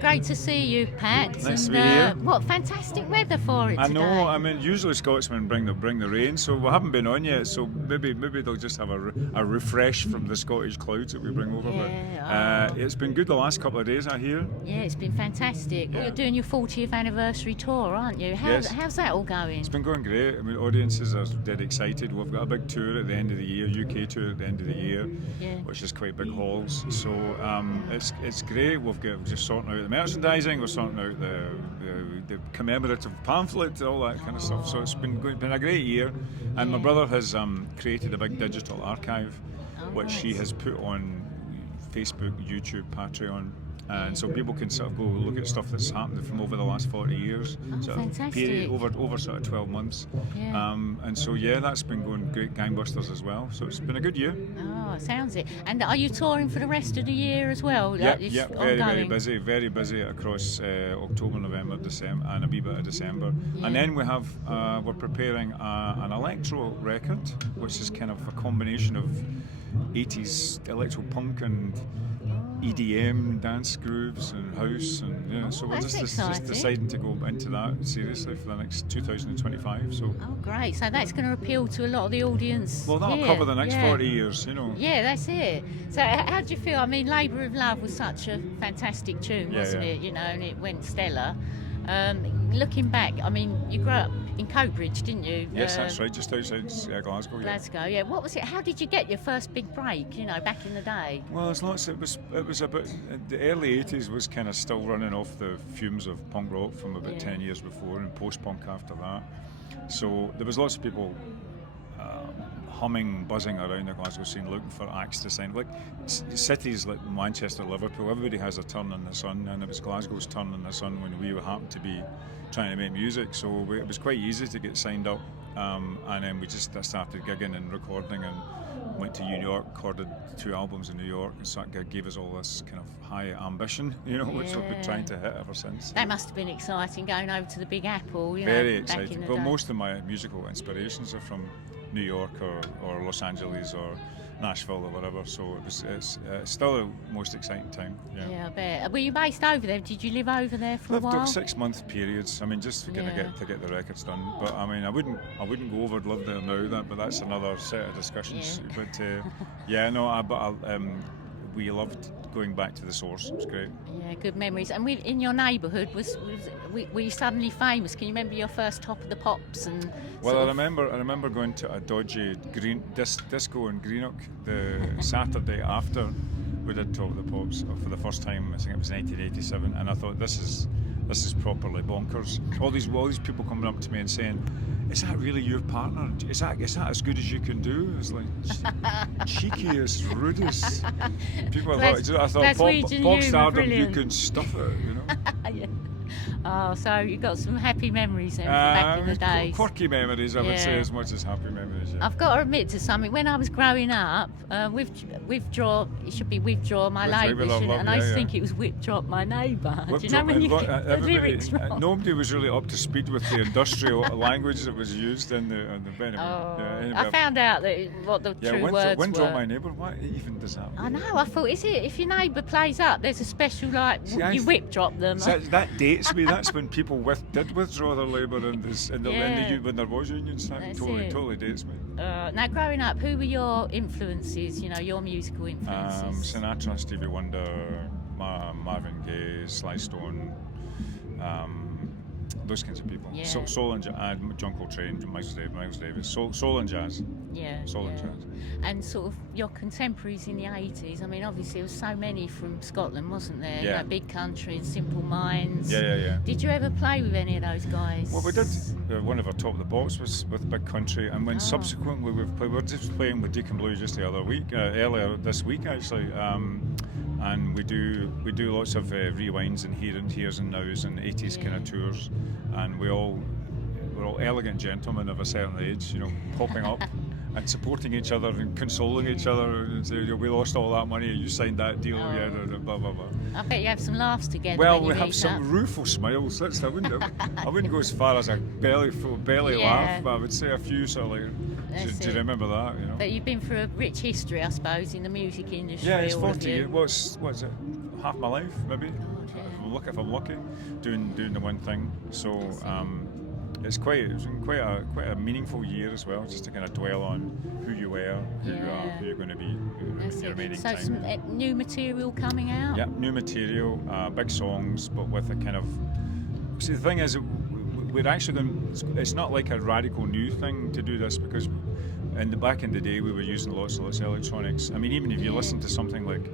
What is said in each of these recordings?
Great to see you, Pat. Nice to and be here. What fantastic weather for it I today. know. I mean, usually Scotsmen bring the rain, so we haven't been on yet. So maybe they'll just have a refresh from the Scottish clouds that we bring over. Yeah, But it's been good the last couple of days, I hear. Yeah, it's been fantastic. Well, Yeah. you're doing your 40th anniversary tour, aren't you? Yes. How's that all going? It's been going great. I mean, audiences are dead excited. We've got a big tour at the end of the year, UK tour at the end of the year, Yeah. which is quite big halls. So it's great. We're just sorting out the merchandising. We're sorting out the commemorative pamphlet, all that kind of stuff. So it's been a great year. And my brother has created a big digital archive, which he has put on Facebook, YouTube, Patreon. And so people can sort of go look at stuff that's happened from over the last 40 years. Sort of fantastic. period, over sort of 12 months. Yeah. And so, that's been going great gangbusters as well. So it's been a good year. Oh, sounds it. And are you touring for the rest of the year as well? Yeah, It's very busy across October, November, December, and a wee bit of December. Yeah. And then we have, we're preparing an electro record, which is kind of a combination of 80s electro punk and EDM, dance grooves and house, and so we're just deciding to go into that seriously for the next 2025. So. Oh, great! So that's going to appeal to a lot of the audience. Well, that'll cover the next 40 years, Yeah, that's it. So how do you feel? I mean, Labour of Love was such a fantastic tune, wasn't it? And it went stellar. Looking back, I mean, you grew up in Coatbridge, didn't you? Yes, that's right, just outside Glasgow. Glasgow, yeah. What was it? How did you get your first big break? Back in the day. Well, it was about the early '80s was kind of still running off the fumes of punk rock from about 10 years before, and post-punk after that. So there was lots of people humming, buzzing around the Glasgow scene, looking for acts to sign. Like cities like Manchester, Liverpool, everybody has a turn in the sun, and it was Glasgow's turn in the sun when we happened to be trying to make music. So it was quite easy to get signed up, and then we just started gigging and recording, and went to New York, recorded 2 albums in New York, and so that gave us all this kind of high ambition, which we've been trying to hit ever since. That must have been exciting, going over to the Big Apple. Very exciting. But most of my musical inspirations are from New York or Los Angeles or Nashville or whatever, so it's still the most exciting time. Yeah, I bet. Were you based over there? Did you live over there for a while? Lived 6-month periods. I mean, just to get the records done. But I mean, I wouldn't go over and live there now. But that's another set of discussions. Yeah. But we loved going back to the source. It was great. Yeah, good memories. And in your neighbourhood, were you suddenly famous? Can you remember your first Top of the Pops? Well, I remember going to a dodgy disco in Greenock the Saturday after we did Top of the Pops for the first time. I think it was 1987, and I thought this is properly bonkers. All these people coming up to me and saying, "Is that really your partner? Is that as good as you can do?" It's like cheekiest, rudest. People I thought Pop stardom, you can stuff it, Yeah. Oh, so you got some happy memories then from back in the days. Quirky memories, I would say, as much as happy memories. Yeah. I've got to admit to something. When I was growing up, withdraw. It should be withdraw my labour, and I used to think it was withdraw my neighbour. Do you know when you get the lyrics wrong? Nobody was really up to speed with the industrial language that was used in the anyway. Anyway. I found out what the true words were. Withdraw my neighbour. What even does that mean? I know. I thought, is it if your neighbour plays up, there's a special you whip drop them. That dates me. That's when people did withdraw their labour when there was unions. That totally dates me. Now, growing up, who were your influences? Your musical influences. Sinatra, Stevie Wonder, Marvin Gaye, Sly Stone, those kinds of people. Yeah. Soul and jazz, John Coltrane, Miles Davis. Soul and jazz. Yeah. Soul and jazz. And sort of your contemporaries in the 80s. I mean, obviously there was so many from Scotland, wasn't there? Yeah. Big Country and Simple Minds. Yeah. Did you ever play with any of those guys? Well, we did. One of our Top of the Pops was with Big Country, and when subsequently we were just playing with Deacon Blue just the other week, earlier this week actually. And we do lots of rewinds and heres and nows and 80s kind of tours, and we're all elegant gentlemen of a certain age, popping up and supporting each other and consoling each other and say, we lost all that money, you signed that deal, blah blah blah. I bet you have some laughs together. Well, we have some rueful smiles. I wouldn't go as far as a belly laugh, but I would say a few sort of like. Do you remember that? But you've been through a rich history, I suppose, in the music industry. Yeah, it's 40 years. What's it? Half my life, maybe. I'm lucky, doing the one thing. So it's been quite a meaningful year as well, just to kind of dwell on who you were, who you are, who you're going to be in your remaining So time. some new material coming out. Yeah, new material, big songs, but with a kind of. See, the thing is, we're actually going. It's not like a radical new thing to do this, because back in the day we were using lots of electronics. I mean, even if you listen to something like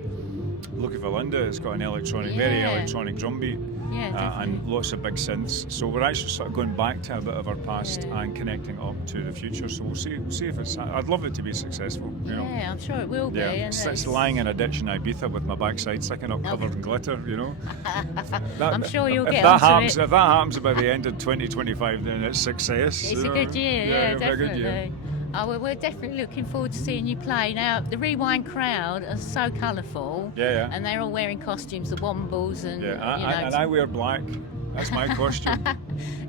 Look at Valinda, it's got an electronic, very electronic drum beat. And lots of big synths. So we're actually sort of going back to a bit of our past and connecting up to the future. So we'll see if it's. I'd love it to be successful. You know? I'm sure it will be. Yeah, it's lying in a ditch in Ibiza with my backside sticking up, covered in glitter. You know. I'm sure you'll get that onto happens, it. If that happens by the end of 2025, then it's success. It's a good year. Yeah, it'll be a good definitely. year. Oh, well, we're definitely looking forward to seeing you play. Now, the Rewind crowd are so colourful. Yeah. And they're all wearing costumes, the Wombles and. And I wear black. That's my costume.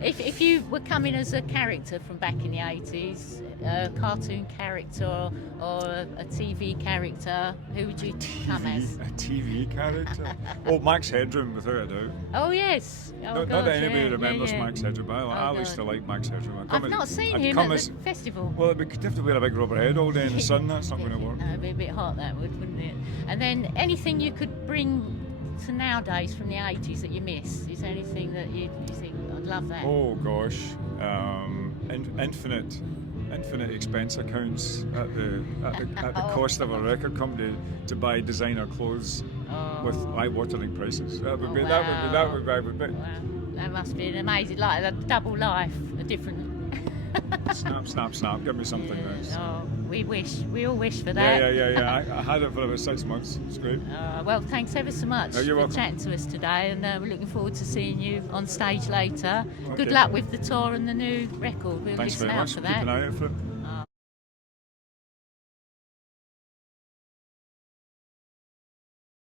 If you were coming as a character from back in the 80s, a cartoon character or a TV character, who would you come as? A TV character? Oh, Max Headroom, without a doubt. Oh, yes. Not that anybody remembers Max Headroom, but I used to like Max Headroom. I've not seen him at the festival. Well, it'd have to wear a big rubber head all day in the sun. That's not going to work. It'd be a bit hot, that would, wouldn't it? And then anything you could bring to nowadays from the 80s that you miss? Is there anything that you think, I'd love that? Oh gosh, infinite expense accounts at the cost of a record company to buy designer clothes with eye-watering prices. That would be. Wow, that must be an amazing, like a double life, a different. Snap. Give me something nice. Oh, we all wish for that. Yeah. I had it for about 6 months. It's great. Well, thanks ever so much you're for welcome. chatting to us today, and we're looking forward to seeing you on stage later. Okay. Good luck with the tour and the new record. We'll Thanks listen very out much. for Keep that. an eye out for it.